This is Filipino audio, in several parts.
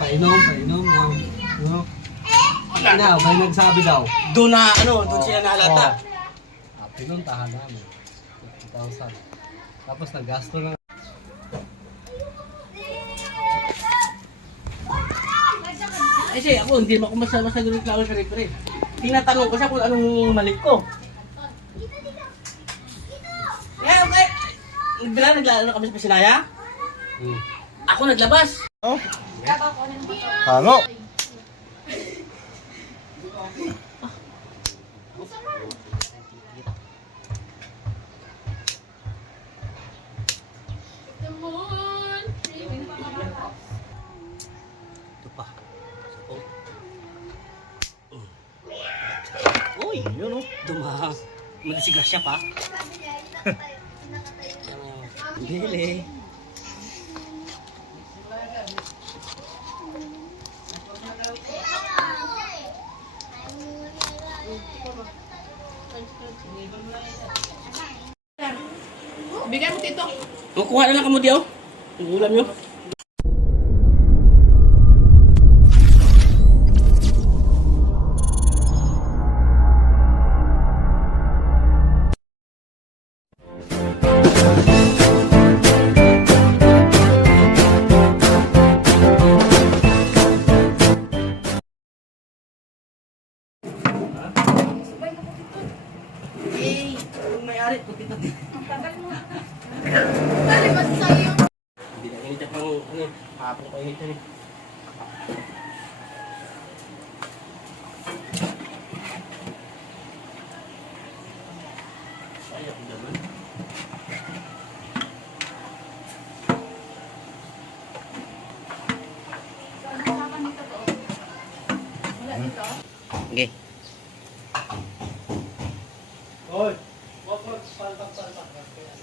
Painom, painom. Um, no? Na, may nagsabi daw. Doon na, ano, doon sila nalata. Ah, pinuntahan namin. 2,000. Tapos naggasto lang. Ay, siya, ako, hindi ako masama sa ganun klaro sa refre. Tinatanong ko siya kung anong mali ko. Eh, okay. Bila naglalaro na kami sa Pasinaya. Hmm. Ako naglabas. Ano? Sapo. Uy, yun o. Dumahang. Magsigas siya pa. Bili. Bigyan mo tito. Makuha na lang kamo diyaw. Ang ulam nyo. Yung may-ari, puti na Balibat sa'yo. Hindi na ganito pang ano, hapon ko ito eh. Sayang naman. Okay. Hoy! Wag mo palpak-palpak. Mapaugas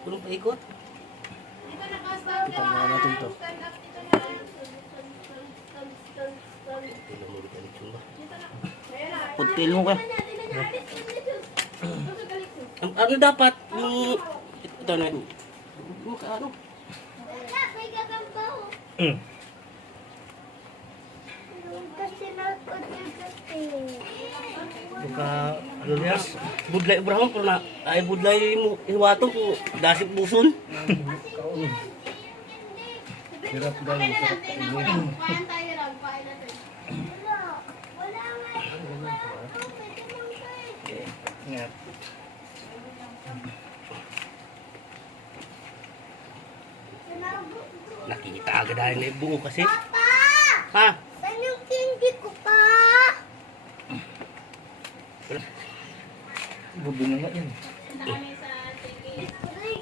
Stand, stand, stand, stand. Ayan na. Putil mo ka. Ang ano dapat? Yung... Ito na. Yung ano? May gagambaw. Mm. Buka, niya? Budlay Ibrahim, pero na, ay budlay mo, iwatong ko, dasip buson. Hirap daw. Na lang tayo. Nakita agad dahil may buo kasi. Papa! Ha? Saan yung candy ko pa? Bubi na nga yan. Aray.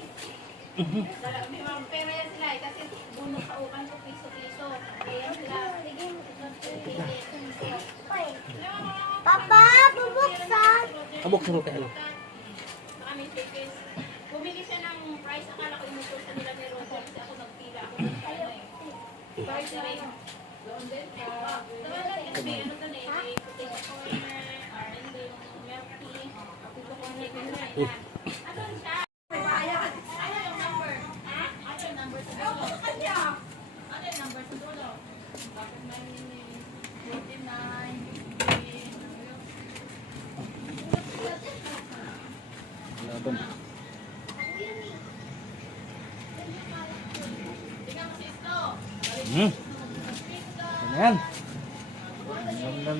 May mga pera yan sila eh, kasi bunot sa ukan ko piso-piso. Ayan sila. Papa, bubuksan! Kabuksan mo kayo. Baka may tickets. Bumili siya ng price. Akala ko inutos sa nila ni Roger kasi ako nagpila. Ako nagpila eh. Price na rin. Doon din. Doon lang. Kasi ano doon eh. May potato corner, yung milk tea, potato corner, ganyan. Yan. Ano siya?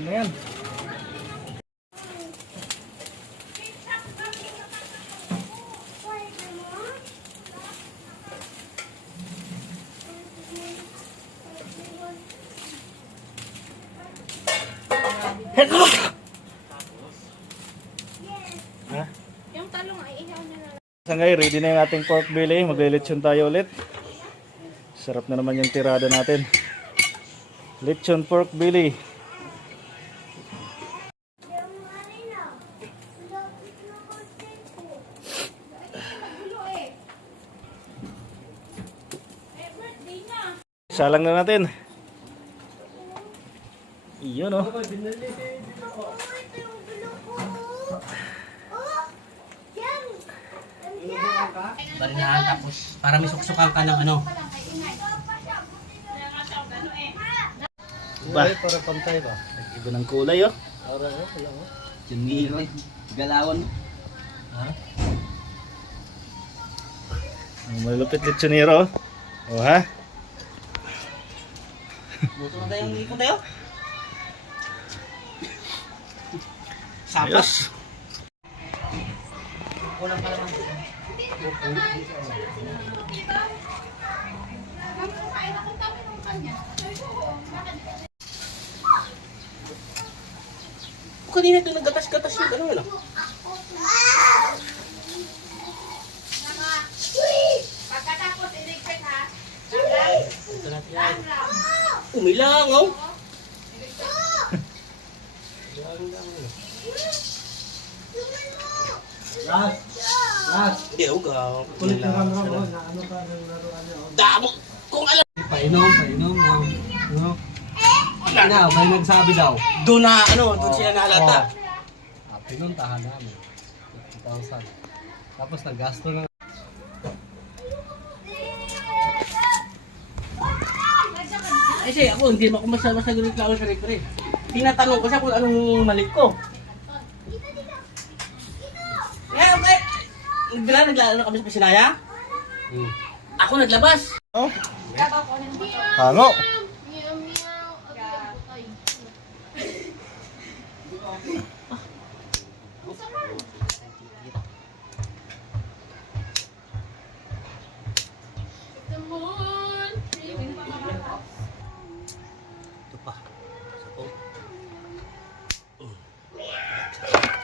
Ayan. Hello! Ha? Yung talong ay ihaw na. Sangay, ready na yung ating pork belly. Maglilitsyon tayo ulit. Sarap na naman yung tirada natin. Lechon pork belly. Salang na natin. Iyon oh. Barinahan tapos para may suksukan ka ng ano. Ba, Para pantay ba? iba ng kulay oh. Para ano? Wala mo. Jumiro. Galawan. Ang malupit lechonero. Oh ha? Luto na tayong ikot tayo. Sapas. Ayos. Kulang pa naman. Kanina ito naggatas-gatas yung ano ano. Pagkatapos, i-recheck ha. Yan. Umilangaw. Last. Last. Hindi, ugaw. Kulit na Umilangaw. kamo na ano ka ng laruan niya. oh. Damo. Kung alam. Painom, painom. Ano? Ano? Ina, may nagsabi daw. Doon na, ano, doon sila nalata. Ah, pinuntahan namin. 50,000. Tapos naggasto na. Kasi ako, hindi mo ako masama sa gulit lang sa refre. Tinatanong ko siya kung anong mali ko. Bila naglalaro kami sa Pisinaya. Hmm. Ako naglabas. Oh. Sapo.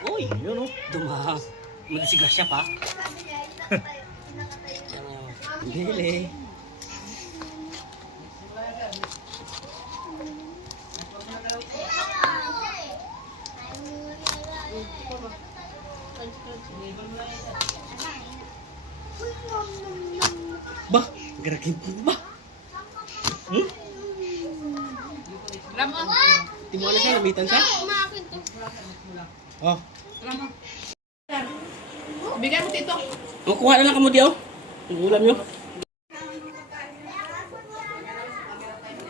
Uy, Yun oh. dumahang. Magsigas siya pa. Gili. Ba, garakin ba? Hmm? Ramon, Timo na siya, namitan siya? Oh. Bigyan mo dito. Makuha na lang kamo diyaw. Ang ulam nyo.